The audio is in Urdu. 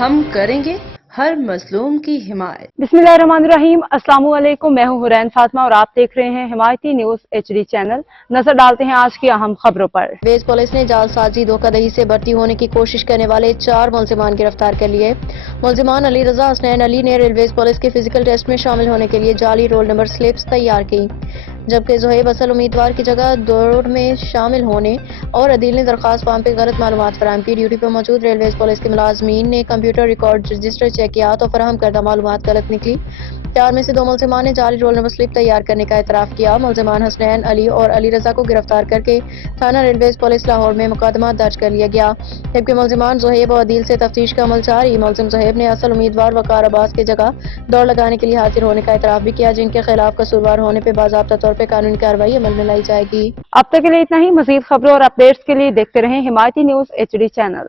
ہم کریں گے ہر مظلوم کی حمایت۔ بسمillahirrahmanirrahim، السلام علیکم، میں ہوں حرین فاطمہ اور آپ دیکھ رہے ہیں حمایتی نیوز HD چینل۔ نظر ڈالتے ہیں آج کی اہم خبروں پر۔ ریلویز پولیس نے جعل سازی دھوکہ دہی سے بھرتی ہونے کی کوشش کرنے والے 4 ملزمان گرفتار کر لیے۔ ملزمان علی رضا حسنین علی نے ریلویز پولیس کے فزیکل ٹیسٹ میں شامل ہونے کے لیے جعلی رول نمبر سلپس تیار کی، جبکہ زہیب اصل امیدوار کی جگہ دوڑ میں شامل ہونے اور عدیل نے درخواست فارم پہ غلط معلومات فراہم کی۔ ڈیوٹی پر موجود ریلویز پولیس کے ملازمین نے کمپیوٹر ریکارڈ رجسٹر چیک کیا تو فراہم کردہ معلومات غلط نکلی۔ 4 میں سے 2 ملزمان نے جعلی رول نمبر سلپ تیار کرنے کا اعتراف کیا۔ ملزمان حسنین علی اور علی رضا کو گرفتار کر کے تھانہ ریلویز پولیس لاہور میں مقدمہ درج کر لیا گیا، جبکہ ملزمان زہیب اور عدیل سے تفتیش کا عمل جاری۔ ملزم زہیب نے اصل امیدوار وقار عباس کی جگہ دوڑ لگانے کے لیے حاضر ہونے کا اعتراف بھی کیا، جن کے خلاف قصوروار ہونے پہ باضابطہ طور پہ قانونی کارروائی عمل میں لائی جائے گی۔ اب تک کے لیے اتنا ہی۔ مزید خبروں اور اپڈیٹس کے لیے دیکھتے رہیں حمایتی نیوز HD چینل۔